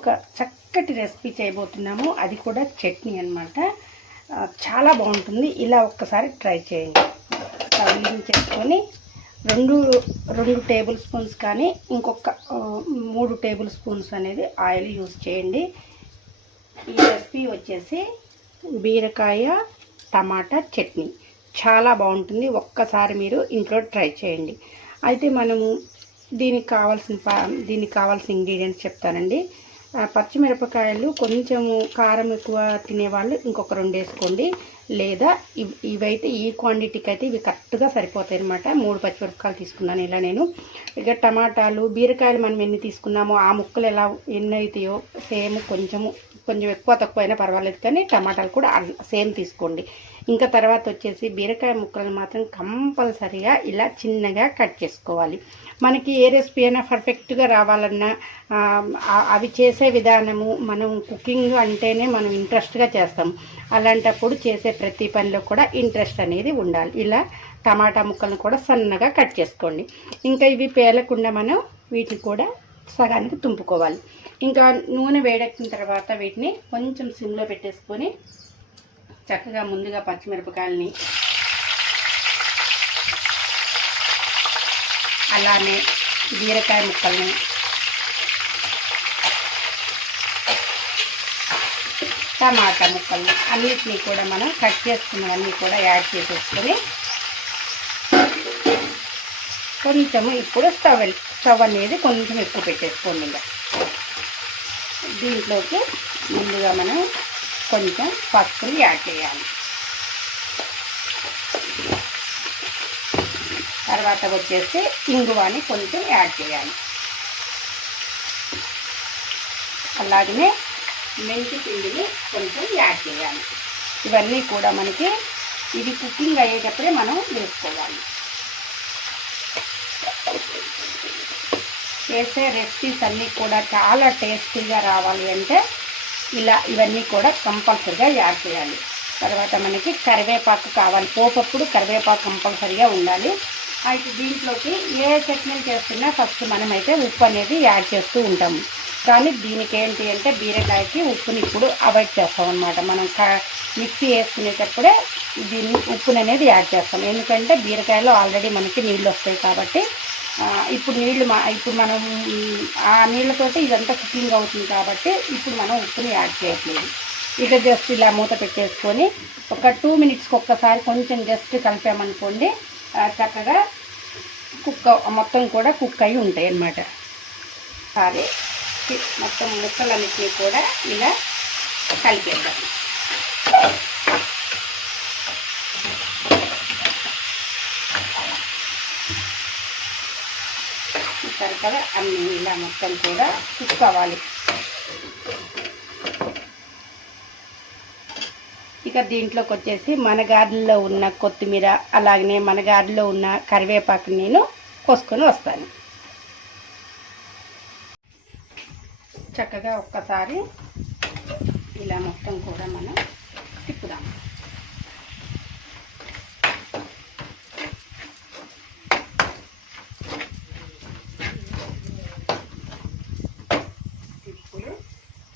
ఒక చక్కటి రెసిపీ చేయబోతున్నాము. అది కూడా చట్నీ అన్నమాట. చాలా బాగుంటుంది. ఇలా ఒక్కసారి ట్రై చేయండి. స్టవ్ చేసుకొని రెండు టేబుల్ స్పూన్స్ కానీ ఇంకొక 3 టేబుల్ స్పూన్స్ అనేది ఆయిల్ యూజ్ చేయండి. ఈ రెసిపీ వచ్చేసి బీరకాయ టమాటా చట్నీ చాలా బాగుంటుంది. ఒక్కసారి మీరు ఇంట్లో ట్రై చేయండి. అయితే మనము దీనికి కావాల్సిన ఇంగ్రీడియంట్స్ చెప్తానండి. పచ్చిమిరపకాయలు కొంచెము కారం ఎక్కువ తినేవాళ్ళు ఇంకొక 2 వేసుకోండి. లేదా ఇవైతే ఈ క్వాంటిటీకి అయితే ఇవి కరెక్ట్గా సరిపోతాయి అన్నమాట. 3 పచ్చిమిరపకాయలు తీసుకున్నాను ఇలా నేను. ఇక టమాటాలు బీరకాయలు మనం ఎన్ని తీసుకున్నామో ఆ ముక్కలు ఎన్ని అవుతాయో సేమ్ కొంచెం ఎక్కువ తక్కువ అయినా పర్వాలేదు, కానీ టమాటాలు కూడా సేమ్ తీసుకోండి. ఇంకా తర్వాత వచ్చేసి బీరకాయ ముక్కలు మాత్రం కంపల్సరీగా ఇలా చిన్నగా కట్ చేసుకోవాలి. మనకి ఏ రెసిపీ అయినా పర్ఫెక్ట్గా రావాలన్నా అవి చేసే విధానము, మనం కుకింగ్ అంటేనే మనం ఇంట్రెస్ట్గా చేస్తాం. అలాంటప్పుడు చేసే ప్రతి పనిలో కూడా ఇంట్రెస్ట్ అనేది ఉండాలి. ఇలా టమాటా ముక్కలను కూడా సన్నగా కట్ చేసుకోండి. ఇంకా ఇవి పేలకుండా మనం వీటిని కూడా సగానికి తుంపుకోవాలి. ఇంకా నూనె వేడెక్కిన తర్వాత వీటిని కొంచెం సిమ్లో పెట్టేసుకొని చక్కగా ముందుగా పచ్చిమిరపకాయలని, అలానే బీరకాయ ముక్కల్ని, టమాటా ముక్కల్ని అన్నిటినీ కూడా మనం కట్ చేసుకున్నవన్నీ కూడా యాడ్ చేసేసుకొని కొంచెము ఇప్పుడు స్టవ్ అనేది కొంచెం ఎక్కువ పెట్టేసుకోండి. ఇంకా దీంట్లోకి ముందుగా మనం కొంచెం పసుపుని యాడ్ చేయాలి. తర్వాత వచ్చేసి ఇంగువని కొంచెం యాడ్ చేయాలి. అలాగనే మెంతి పిండిని కొంచెం యాడ్ చేయాలి. ఇవన్నీ కూడా మనకి ఇది కుకింగ్ అయ్యేటప్పుడే మనం వేసుకోవాలి. చేసే రెసిపీస్ అన్నీ కూడా చాలా టేస్టీగా రావాలి అంటే ఇవన్నీ కూడా కంపల్సరీగా యాడ్ చేయాలి. తర్వాత మనకి కరివేపాకు కావాలి. పోపప్పుడు కరివేపాకు కంపల్సరీగా ఉండాలి. అయితే దీంట్లోకి ఏ చట్నీలు చేస్తున్నా ఫస్ట్ మనమైతే ఉప్పు అనేది యాడ్ చేస్తూ ఉంటాము. కానీ దీనికి ఏంటి అంటే బీరకాయకి ఉప్పుని ఇప్పుడు అవాయిడ్ చేస్తాం అన్నమాట. మనం మిక్సీ వేసుకునేటప్పుడే దీన్ని ఉప్పుని అనేది యాడ్ చేస్తాం. ఎందుకంటే బీరకాయలో ఆల్రెడీ మనకి నీళ్ళు వస్తాయి కాబట్టి ఇప్పుడు మనం ఆ నీళ్ళతోటి ఇదంతా కుకింగ్ అవుతుంది కాబట్టి ఇప్పుడు మనం ఉప్పుని యాడ్ చేయట్లేదు. ఇక జస్ట్ ఇలా మూత పెట్టేసుకొని ఒక 2 మినిట్స్కి ఒక్కసారి కొంచెం జస్ట్ కలిపామనుకోండి, చక్కగా మొత్తం కూడా కుక్ అయి ఉంటాయి అన్నమాట. సరే, మొత్తం ముక్కలన్నిటినీ కూడా ఇలా కలిపేద్దాం. కదా అన్నీ ఇలా మొత్తం కూడా కుక్ అవ్వాలి. ఇక దీంట్లోకి వచ్చేసి మన గార్డెన్లో ఉన్న కొత్తిమీర, అలాగనే మన గార్డెన్లో ఉన్న కరివేపాకు నేను కోసుకొని వస్తాను. చక్కగా ఒక్కసారి ఇలా మొత్తం కూడా మనం తిప్పుదాం.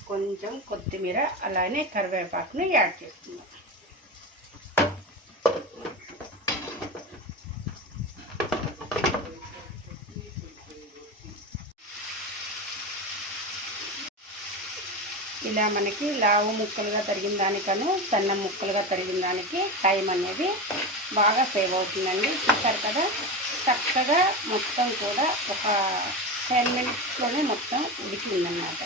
కొంచెం కొత్తిమీర అలానే కరివేపాకుని యాడ్ చేస్తున్నాం. ఇలా మనకి లావు ముక్కలుగా తరిగిన దానికను సన్న ముక్కలుగా తరిగిన దానికి టైం అనేది బాగా సేవ్ అవుతుందండి. చూసారు కదా, చక్కగా మొత్తం కూడా ఒక 10 మినిట్స్లోనే మొత్తం ఉడికిందన్నమాట.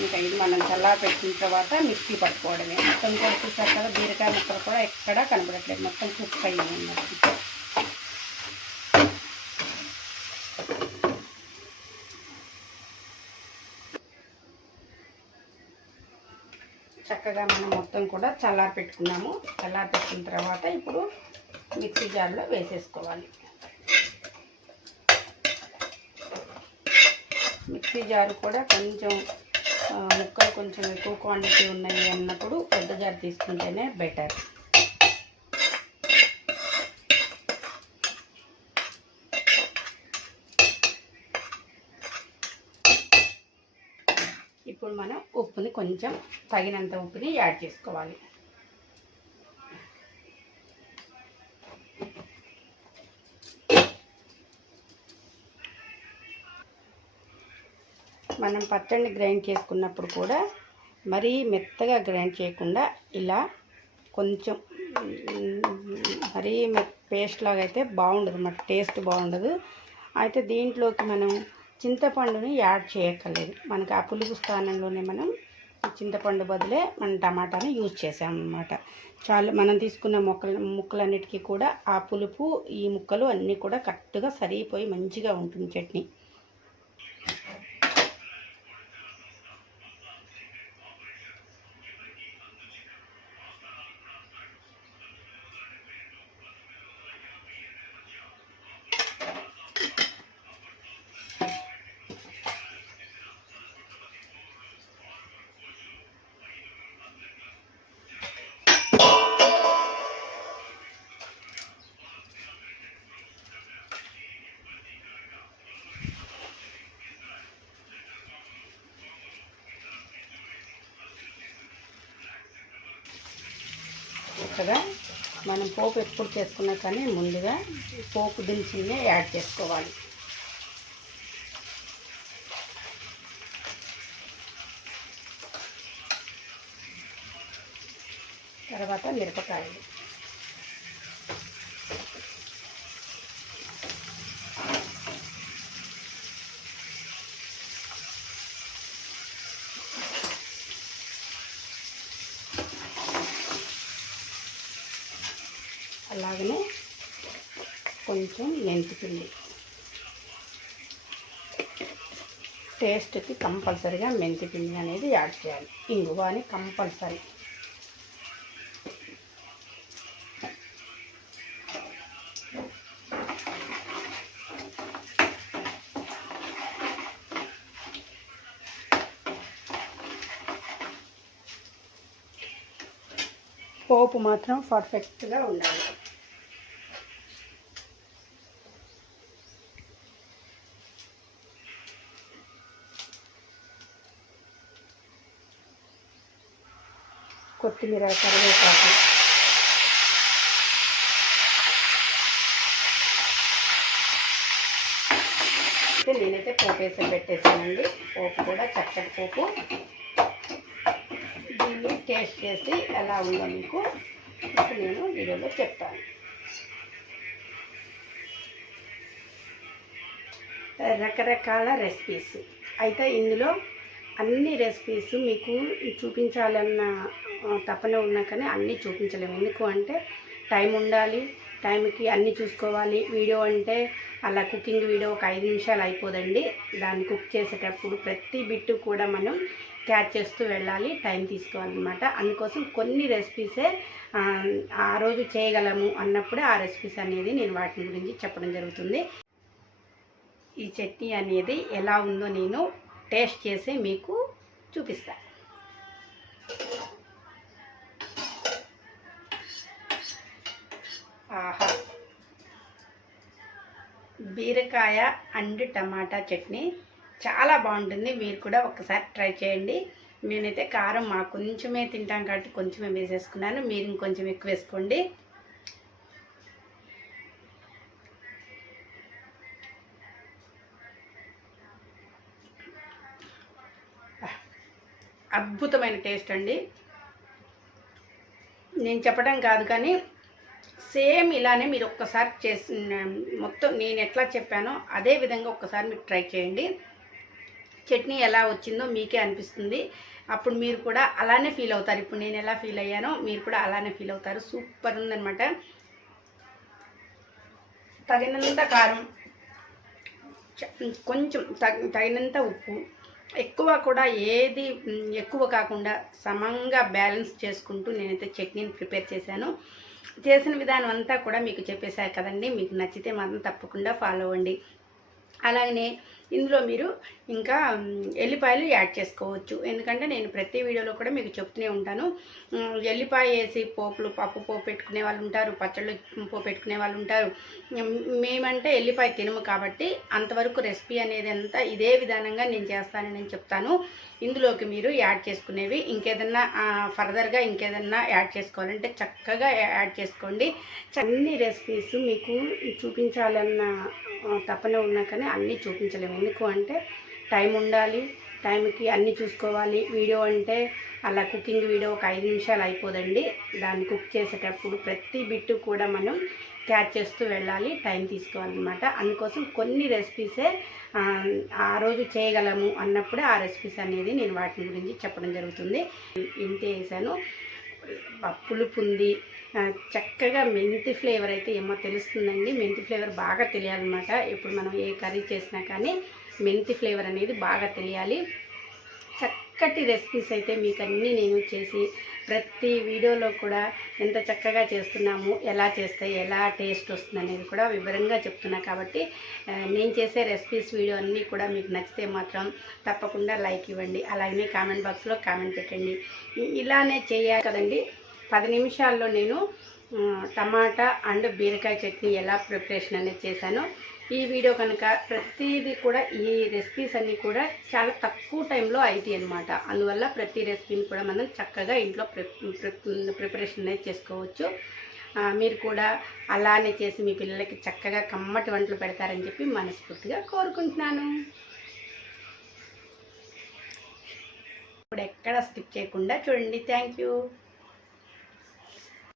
ఇంకా ఇది మనం చల్లా పెట్టిన తర్వాత మిక్సీ పట్టుకోవడమే. మొత్తం కూడా చూసారు కదా, బీరకాయ ముక్కలు కూడా ఎక్కడా కనబడట్లేదు, మొత్తం కుక్ అయ్యింది అన్నమాట. చక్కగా మనం మొత్తం కూడా చల్లారి పెట్టుకున్నాము. చల్లారి పెట్టిన తర్వాత ఇప్పుడు మిక్సీ జార్లో వేసేసుకోవాలి. మిక్సీ జారు కూడా కొంచెం ముక్కలు కొంచెం ఎక్కువ క్వాంటిటీ ఉన్నాయి అన్నప్పుడు పెద్ద జార్ తీసుకుంటేనే బెటర్. ఇప్పుడు మనం ఉప్పుని కొంచెం తగినంత ఉప్పుని యాడ్ చేసుకోవాలి. మనం పచ్చడిని గ్రైండ్ చేసుకున్నప్పుడు కూడా మరీ మెత్తగా గ్రైండ్ చేయకుండా ఇలా కొంచెం మరీ పేస్ట్ లాగా అయితే బాగుండదు అన్నమాట, టేస్ట్ బాగుండదు. అయితే దీంట్లోకి మనం చింతపండుని యాడ్ చేయక్కర్లేదు. మనకి ఆ పులుపు స్థానంలోనే మనం చింతపండు బదులే మనం టమాటాని యూజ్ చేసామన్నమాట. చాలా మనం తీసుకున్న ముక్కలన్నిటికీ కూడా ఆ పులుపు ఈ ముక్కలు అన్నీ కూడా కరెక్ట్గా సరిపోయి మంచిగా ఉంటుంది చట్నీ. కదా మనం పోపు ఎప్పుడు చేసుకున్నా కానీ ముందుగా పోపు దినుసుల్ని యాడ్ చేసుకోవాలి. తర్వాత మిరపకాయలు, అలాగనే కొంచెం మెంతిపిండి. టేస్ట్కి కంపల్సరీగా మెంతిపిండి అనేది యాడ్ చేయాలి. ఇంగువ అని కంపల్సరీ. పోపు మాత్రం పర్ఫెక్ట్గా ఉండాలి. కొత్తిమీర, కరివేపాకు, నేనైతే పోపు వేసి పెట్టేసానండి. పోపు కూడా చక్కటి పోపు. దీన్ని టేస్ట్ చేసి ఎలా ఉందో మీకు ఇప్పుడు నేను వీడియోలో చెప్తాను. రకరకాల రెసిపీస్ అయితే ఇందులో అన్ని రెసిపీస్ మీకు చూపించాలన్న తపన ఉన్నా కానీ అన్నీ చూపించలేము. ఎందుకు అంటే టైం ఉండాలి, టైంకి అన్నీ చూసుకోవాలి. వీడియో అంటే అలా కుకింగ్ వీడియో ఒక 5 నిమిషాలు అయిపోదండి. దాన్ని కుక్ చేసేటప్పుడు ప్రతి బిట్టు కూడా మనం క్యాచ్ చేస్తూ వెళ్ళాలి, టైం తీసుకోవాలన్నమాట. అందుకోసం కొన్ని రెసిపీసే ఆ రోజు చేయగలము అన్నప్పుడే ఆ రెసిపీస్ అనేది నేను వాటి గురించి చెప్పడం జరుగుతుంది. ఈ చట్నీ అనేది ఎలా ఉందో నేను టేస్ట్ చేసి మీకు చూపిస్తాను. ఆహా, బీరకాయ అండ్ టమాటా చట్నీ చాలా బాగుంటుంది. మీరు కూడా ఒకసారి ట్రై చేయండి. నేనైతే కారం మా కొంచెమే తింటాం కాబట్టి కొంచెమే వేసేసుకున్నాను. మీరు ఇంకొంచెం ఎక్కువ వేసుకోండి. అద్భుతమైన టేస్ట్ అండి. నేను చెప్పడం కాదు కానీ సేమ్ ఇలానే మీరు ఒక్కసారి చేసి మొత్తం నేను ఎట్లా చెప్పానో అదే విధంగా ఒక్కసారి మీరు ట్రై చేయండి. చట్నీ ఎలా వచ్చిందో మీకే అనిపిస్తుంది. అప్పుడు మీరు కూడా అలానే ఫీల్ అవుతారు. ఇప్పుడు నేను ఎలా ఫీల్ అయ్యానో మీరు కూడా అలానే ఫీల్ అవుతారు. సూపర్ ఉందన్నమాట. తగినంత కారం, కొంచెం తగినంత ఉప్పు, ఎక్కువ కూడా ఏది ఎక్కువ కాకుండా సమంగా బ్యాలెన్స్ చేసుకుంటూ నేనైతే చట్నీని ప్రిపేర్ చేశాను. చేసిన విధానం అంతా కూడా మీకు చెప్పేశారు కదండి. మీకు నచ్చితే మాత్రం తప్పకుండా ఫాలో అవ్వండి. అలాగనే ఇందులో మీరు ఇంకా ఎల్లిపాయలు యాడ్ చేసుకోవచ్చు. ఎందుకంటే నేను ప్రతి వీడియోలో కూడా మీకు చెప్తూనే ఉంటాను. ఎల్లిపాయ వేసి పప్పు పోపు పెట్టుకునే వాళ్ళు ఉంటారు, పచ్చళ్ళు పోపు పెట్టుకునే వాళ్ళు ఉంటారు. మేమంటే ఎల్లిపాయ తినము కాబట్టి అంతవరకు రెసిపీ అనేది అంతా ఇదే విధానంగా నేను చేస్తానని నేను చెప్తాను. ఇందులోకి మీరు యాడ్ చేసుకునేవి ఇంకేదన్నా ఫర్దర్గా ఇంకేదన్నా యాడ్ చేసుకోవాలంటే చక్కగా యాడ్ చేసుకోండి. అన్ని రెసిపీస్ మీకు చూపించాలన్న తపన ఉన్నా కానీ అన్నీ చూపించలేము. ఎందుకు అంటే టైం ఉండాలి, టైంకి అన్నీ చూసుకోవాలి. వీడియో అంటే అలా కుకింగ్ వీడియో ఒక 5 నిమిషాలు అయిపోదండి. దాన్ని కుక్ చేసేటప్పుడు ప్రతి బిట్టు కూడా మనం క్యాచ్ చేస్తూ వెళ్ళాలి, టైం తీసుకోవాలన్నమాట. అందుకోసం కొన్ని రెసిపీసే ఆ రోజు చేయగలము అన్నప్పుడే ఆ రెసిపీస్ అనేది నేను వాటి గురించి చెప్పడం జరుగుతుంది. ఇంతే వేసాను, పులుపు ఉంది, చక్కగా మెంతి ఫ్లేవర్ అయితే ఏమో తెలుస్తుందండి. మెంతి ఫ్లేవర్ బాగా తెలియాలన్నమాట. ఇప్పుడు మనం ఏ కర్రీ చేసినా కానీ మెంతి ఫ్లేవర్ అనేది బాగా తెలియాలి. చక్కటి రెసిపీస్ అయితే మీకు అన్నీ నేను చేసి ప్రతి వీడియోలో కూడా ఎంత చక్కగా చేస్తున్నాము, ఎలా చేస్తే ఎలా టేస్ట్ వస్తుంది అనేది కూడా వివరంగా చెప్తున్నా. కాబట్టి నేను చేసే రెసిపీస్ వీడియో అన్నీ కూడా మీకు నచ్చితే మాత్రం తప్పకుండా లైక్ ఇవ్వండి. అలాగే కామెంట్ బాక్స్లో కామెంట్ పెట్టండి. ఇలానే చేయాలి కదండి. 10 నిమిషాల్లో నేను టమాటా అండ్ బీరకాయ చట్నీ ఎలా ప్రిపరేషన్ అనేది చేశానో ఈ వీడియో కనుక ప్రతిదీ కూడా ఈ రెసిపీస్ అన్నీ కూడా చాలా తక్కువ టైంలో అవుతాయి అన్నమాట. అందువల్ల ప్రతి రెసిపీని కూడా మనం చక్కగా ఇంట్లో ప్రిపరేషన్ అనేది చేసుకోవచ్చు. మీరు కూడా అలానే చేసి మీ పిల్లలకి చక్కగా కమ్మటి వంటలు పెడతారని చెప్పి మనస్ఫూర్తిగా కోరుకుంటున్నాను. ఇప్పుడు ఎక్కడ స్కిప్ చేయకుండా చూడండి. Thank you.